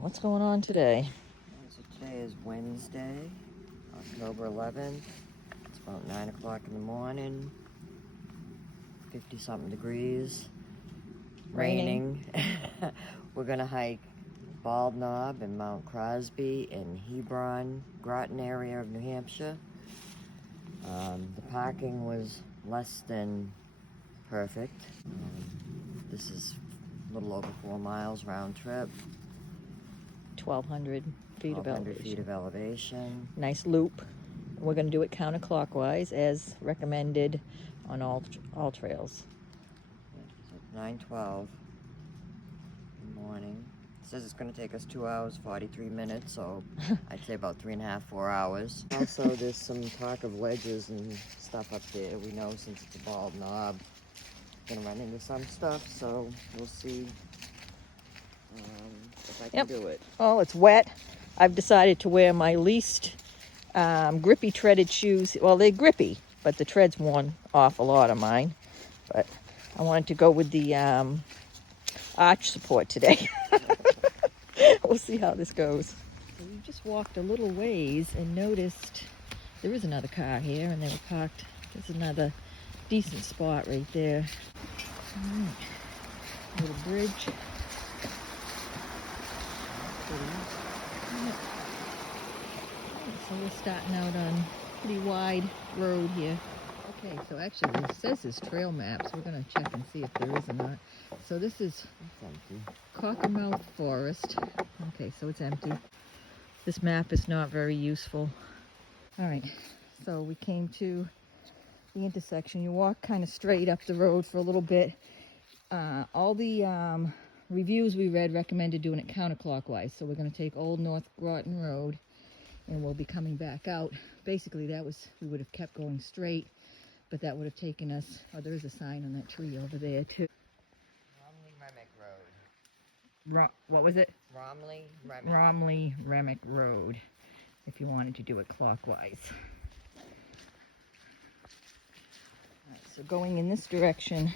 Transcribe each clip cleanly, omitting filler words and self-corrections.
What's going on today? So today is Wednesday, October 11th. It's about 9 o'clock in the morning. 50-something degrees. Raining. We're going to hike Bald Knob and Mount Crosby in Hebron, Groton area of New Hampshire. The parking was less than perfect. This is a little over 4 miles round trip. 1,200 feet of 1,200 elevation. feet of elevation. Nice loop. We're going to do it counterclockwise as recommended on all trails. 9:12 in the morning. It says it's going to take us 2 hours, 43 minutes, so I'd say about 3.5, 4 hours. Also, there's some talk of ledges and stuff up there. We know since it's a bald knob, going to run into some stuff, so we'll see if I can do it. Oh, it's wet. I've decided to wear my least grippy treaded shoes. Well, they're grippy, but the tread's worn off a lot of mine. But I wanted to go with the arch support today. We'll see how this goes. So we just walked a little ways and noticed there is another car here, and they were parked. There's another decent spot right there. All right. Little bridge. So we're starting out on a pretty wide road here. Okay, so actually it says this trail map, so we're going to check and see if there is or not. So this is Cockermouth Forest. Okay, so it's empty. This map is not very useful. All right, so we came to the intersection. You walk kind of straight up the road for a little bit. All the reviews we read recommended doing it counterclockwise. So we're going to take Old North Groton Road and we'll be coming back out. Basically, we would have kept going straight, but that would have taken us, oh, there is a sign on that tree over there too. Remick Road. What was it? Remick Remick Road, if you wanted to do it clockwise. All right, so going in this direction,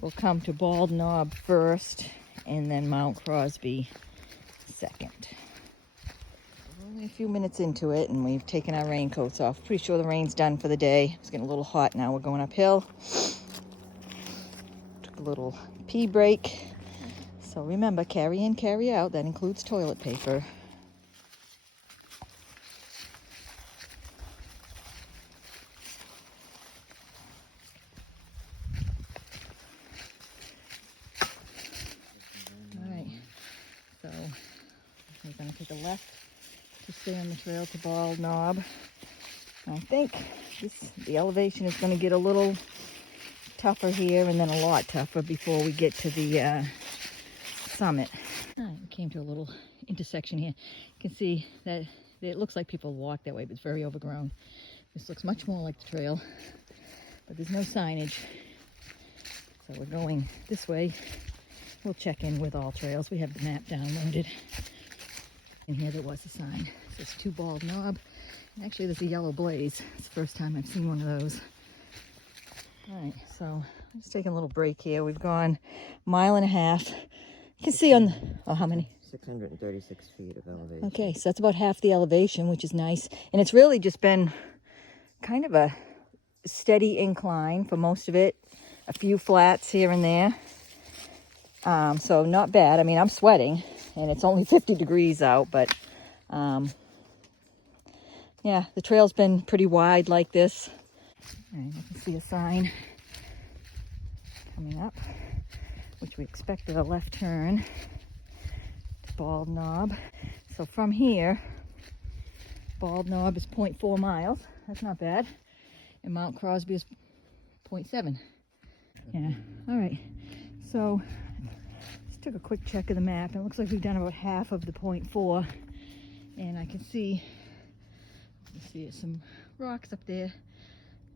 we'll come to Bald Knob first, and then Mount Crosby second. We're only a few minutes into it, and we've taken our raincoats off. Pretty sure the rain's done for the day. It's getting a little hot now. We're going uphill. Took a little pee break. So remember, carry in, carry out. That includes toilet paper. So we're going to take a left to stay on the trail to Bald Knob. I think the elevation is going to get a little tougher here and then a lot tougher before we get to the summit. All right, we came to a little intersection here. You can see that it looks like people walk that way, but it's very overgrown. This looks much more like the trail, but there's no signage. So we're going this way. We'll check in with all trails. We have the map downloaded. And here there was a sign. It says to Bald Knob. And actually there's a yellow blaze. It's the first time I've seen one of those. All right, so I'm just taking a little break here. We've gone 1.5 miles. You can see on how many? 636 feet of elevation. Okay, so that's about half the elevation, which is nice. And it's really just been kind of a steady incline for most of it. A few flats here and there. So not bad. I mean, I'm sweating and it's only 50 degrees out, but yeah, the trail's been pretty wide like this. All right, you can see a sign coming up, which we expected a left turn to Bald Knob. So from here, Bald Knob is 0.4 miles. That's not bad. And Mount Crosby is 0.7. Yeah, all right. So took a quick check of the map, and it looks like we've done about half of the 0.4, and I can see some rocks up there.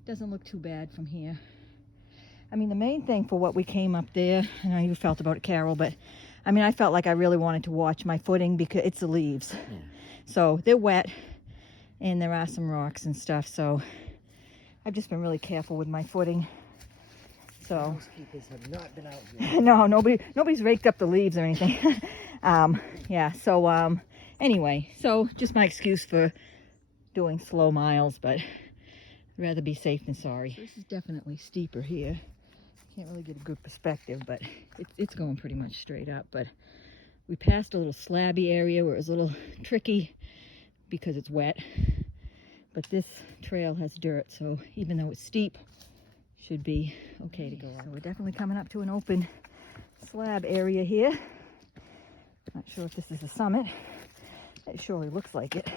Doesn't look too bad from here. I mean, the main thing for what we came up there, I know you felt about it, Carol, but I mean, I felt like I really wanted to watch my footing because it's the leaves. Yeah. So they're wet, and there are some rocks and stuff, so I've just been really careful with my footing. So housekeepers have not been out here. no, nobody's raked up the leaves or anything. Yeah, so anyway, so just my excuse for doing slow miles, but I'd rather be safe than sorry. So this is definitely steeper here. Can't really get a good perspective, but it's going pretty much straight up. But we passed a little slabby area where it was a little tricky because it's wet. But this trail has dirt, so even though it's steep, should be okay to go up. So we're definitely coming up to an open slab area here. Not sure if this is a summit. It surely looks like it.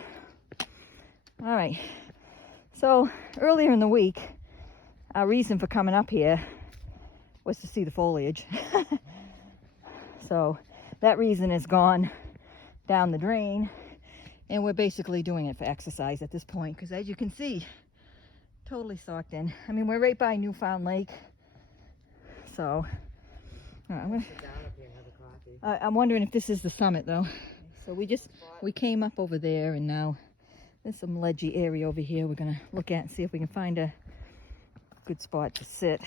All right. So earlier in the week, our reason for coming up here was to see the foliage. So that reason is gone down the drain, and we're basically doing it for exercise at this point, because as you can see, totally socked in. I mean, we're right by Newfound Lake, so I'm wondering if this is the summit though. So we came up over there, and now there's some ledgy area over here we're gonna look at and see if we can find a good spot to sit,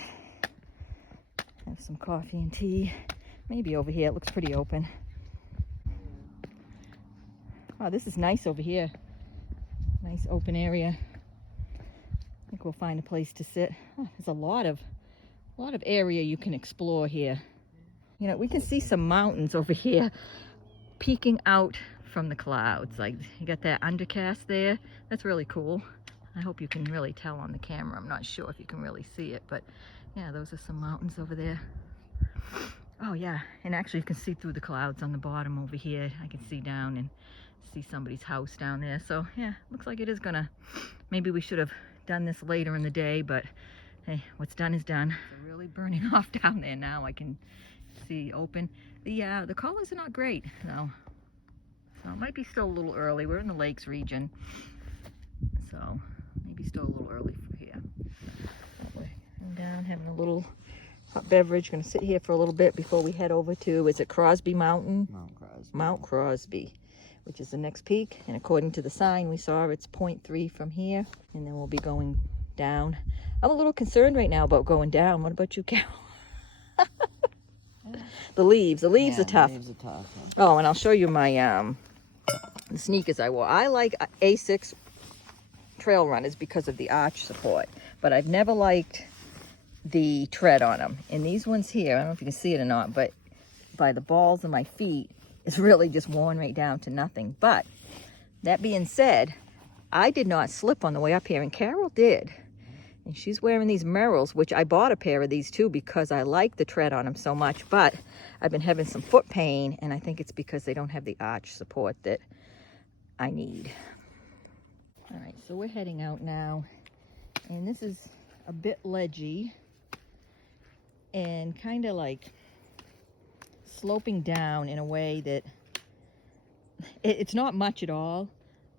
have some coffee and tea. Maybe over here, it looks pretty open. Oh, this is nice over here. Nice open area. I think we'll find a place to sit. Oh, there's a lot of area you can explore here. You know, we can see some mountains over here peeking out from the clouds. Like, you got that undercast there. That's really cool. I hope you can really tell on the camera. I'm not sure if you can really see it, but yeah, those are some mountains over there. Oh yeah, and actually you can see through the clouds on the bottom over here. I can see down and see somebody's house down there. So yeah, looks like it is gonna, maybe we should have done this later in the day, but hey, what's done is done. It's really burning off down there now. I can see open. The colors are not great though. So it might be still a little early. We're in the lakes region, so maybe still a little early for here. I'm down having a little hot beverage. Gonna sit here for a little bit before we head over to, is it Crosby Mountain? Mount Crosby. Mount Crosby, which is the next peak. And according to the sign we saw, it's 0.3 from here. And then we'll be going down. I'm a little concerned right now about going down. What about you, Carol? The leaves are tough. The leaves are tough. Huh? Oh, and I'll show you my the sneakers I wore. I like Asics trail runners because of the arch support, but I've never liked the tread on them. And these ones here, I don't know if you can see it or not, but by the balls of my feet, it's really just worn right down to nothing. But that being said, I did not slip on the way up here, and Carol did. And she's wearing these Merrells, which I bought a pair of these too because I like the tread on them so much, but I've been having some foot pain, and I think it's because they don't have the arch support that I need. All right, so we're heading out now, and this is a bit ledgy and kind of like sloping down in a way that it's not much at all,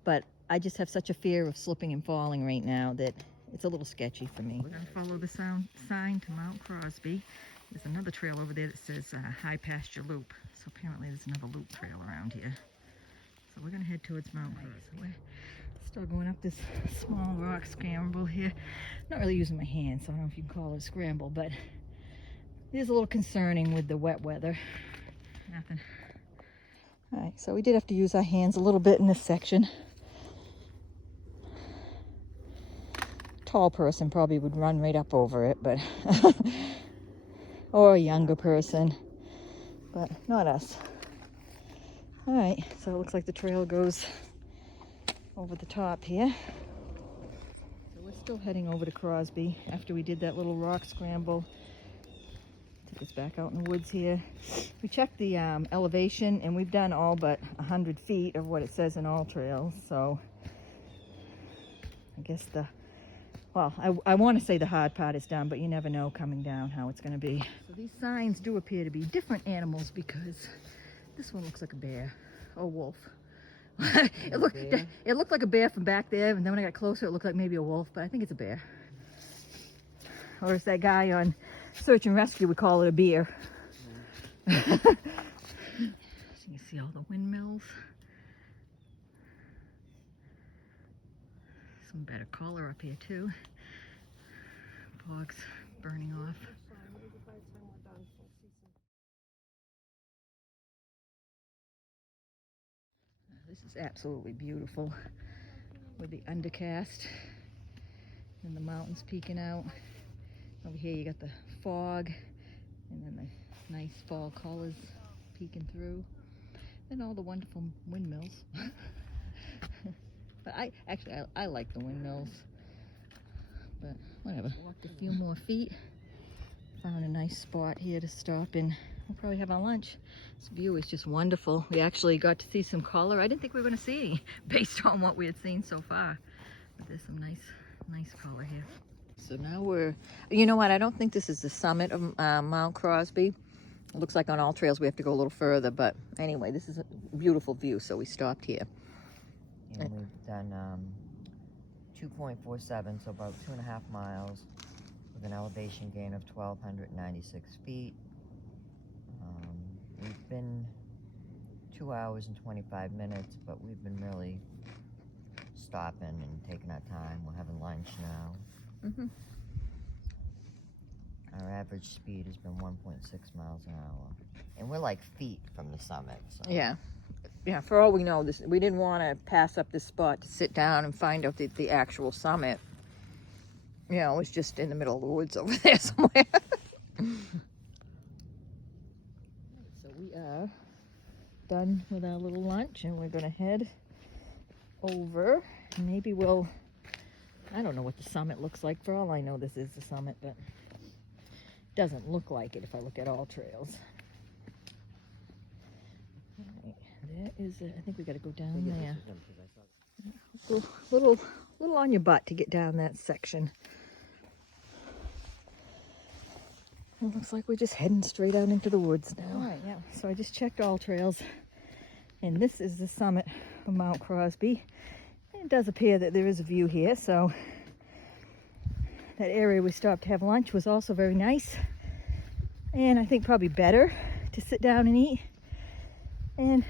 but I just have such a fear of slipping and falling right now that it's a little sketchy for me. We're going to follow the sign to Mount Crosby. There's another trail over there that says High Pasture Loop. So apparently there's another loop trail around here. So we're going to head towards Mount Crosby. So we're still going up this small rock scramble here. Not really using my hands, so I don't know if you can call it a scramble, but it is a little concerning with the wet weather. Nothing. All right, so we did have to use our hands a little bit in this section. Tall person probably would run right up over it, but or a younger person, but not us. All right, so it looks like the trail goes over the top here. So we're still heading over to Crosby after we did that little rock scramble. Took us back out in the woods here. We checked the elevation, and we've done all but 100 feet of what it says in all trails. So I guess I want to say the hard part is done, but you never know coming down how it's going to be. So these signs do appear to be different animals, because this one looks like a bear or wolf. It looked like a bear from back there, and then when I got closer, it looked like maybe a wolf, but I think it's a bear. Or as that guy on Search and Rescue would call it, a beer. So you see all the windmills. Some better color up here too. Fog's burning off. This is absolutely beautiful with the undercast and the mountains peeking out. Over here you got the fog and then the nice fall colors peeking through and all the wonderful windmills. But I like the windmills, but whatever. Walked a few more feet, found a nice spot here to stop and we'll probably have our lunch. This view is just wonderful. We actually got to see some color. I didn't think we were going to see any based on what we had seen so far. But there's some nice color here. So now we're, you know what, I don't think this is the summit of Mount Crosby. It looks like on all trails we have to go a little further, but anyway, this is a beautiful view, so we stopped here. And we've done 2.47, so about 2.5 miles with an elevation gain of 1,296 feet. We've been 2 hours and 25 minutes, but we've been really stopping and taking our time. We're having lunch now. Mm-hmm. Our average speed has been 1.6 miles an hour. And we're like feet from the summit. So. Yeah. Yeah, for all we know, we didn't want to pass up this spot to sit down and find out the actual summit. You know, it was just in the middle of the woods over there somewhere. So we are done with our little lunch and we're going to head over. Maybe we'll, I don't know what the summit looks like. For all I know, this is the summit, but it doesn't look like it if I look at all trails. All right, there is, I think we got to go down there. Little on your butt to get down that section. It looks like we're just heading straight out into the woods now. All right, yeah. So I just checked all trails, and this is the summit of Mount Crosby. It does appear that there is a view here, so that area we stopped to have lunch was also very nice, and I think probably better to sit down and eat. And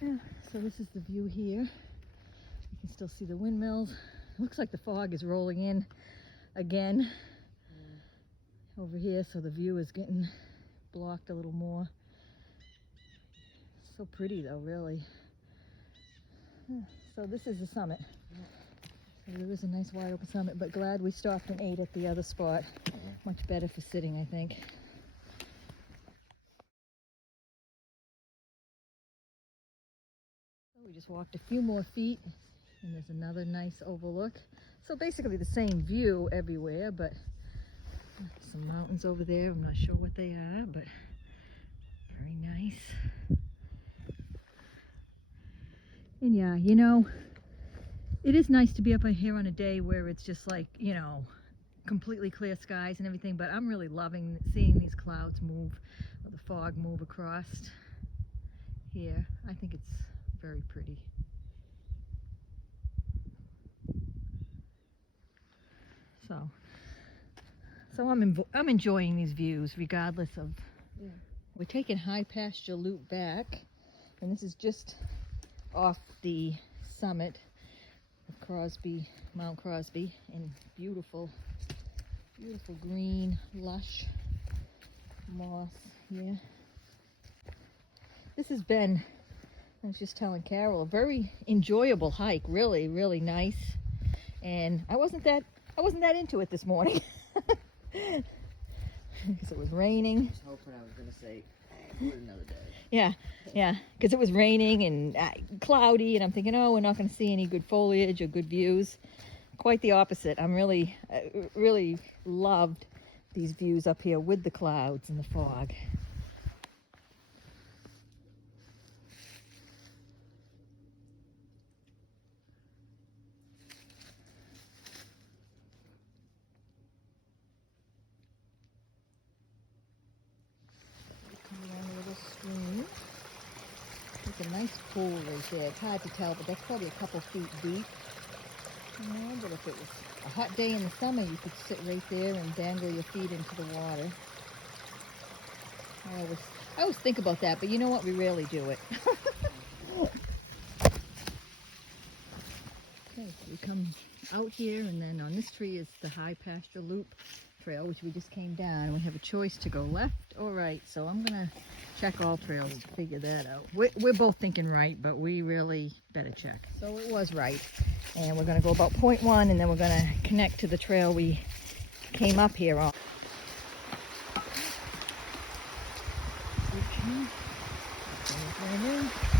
yeah, so this is the view here. You can still see the windmills. It looks like the fog is rolling in again over here, so the view is getting blocked a little more. So pretty though, really. Yeah, so this is the summit. So there is a nice wide open summit, but glad we stopped and ate at the other spot. Much better for sitting, I think. So we just walked a few more feet and there's another nice overlook. So basically the same view everywhere, but some mountains over there. I'm not sure what they are, but very nice. And yeah, you know, it is nice to be up here on a day where it's just like, you know, completely clear skies and everything, but I'm really loving seeing these clouds move, or the fog move across here. I think it's very pretty. So I'm enjoying these views regardless of. Yeah. We're taking High Pasture Loop back, and this is just off the summit of Crosby, Mount Crosby, and beautiful green, lush moss here. This has been, I was just telling Carol, a very enjoyable hike. Really, really nice. And I wasn't that into it this morning because it was raining. I was hoping I was going to say, for another day. Yeah, because it was raining and cloudy, and I'm thinking, oh, we're not going to see any good foliage or good views. Quite the opposite. I'm really loved these views up here with the clouds and the fog. Come around a little stream. There's a nice pool right there. It's hard to tell, but that's probably a couple feet deep. You know, but if it was a hot day in the summer, you could sit right there and dangle your feet into the water. I always think about that, but you know what? We rarely do it. Okay, so we come out here, and then on this tree is the High Pasture Loop trail, which we just came down. We have a choice to go left or right, so I'm gonna check all trails to figure that out. We're both thinking right, but we really better check. So it was right, and we're gonna go about point one, and then we're gonna connect to the trail we came up here on. Oh,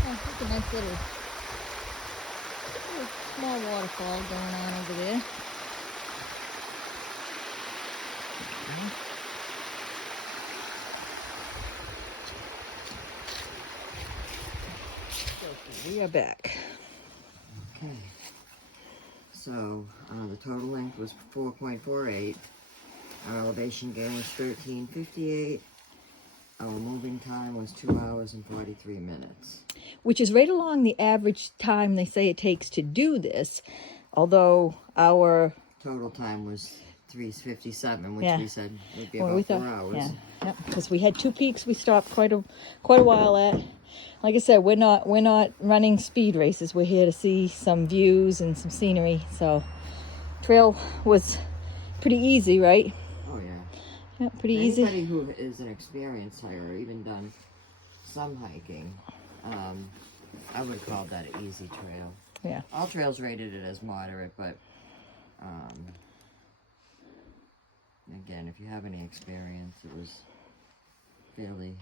look at a nice little small waterfall going on over there. We are back. Okay. So, the total length was 4.48. Our elevation gain was 1358. Our moving time was 2 hours and 43 minutes. Which is right along the average time they say it takes to do this, although our Total time was 3:57, which Yeah. we said would be well, about we 4 thought, hours. yeah, because we had two peaks we stopped quite a while at. Like I said, we're not running speed races. We're here to see some views and some scenery. So, trail was pretty easy, right? Oh yeah. Yeah, pretty For easy. anybody who is an experienced hiker, or even done some hiking, I would call that an easy trail. Yeah. All trails rated it as moderate, but again, if you have any experience, it was fairly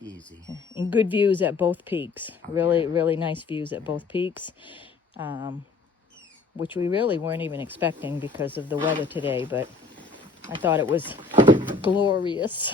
easy. And good views at both peaks. Oh, Really, yeah. really nice views at both peaks, which we really weren't even expecting because of the weather today, but I thought it was glorious.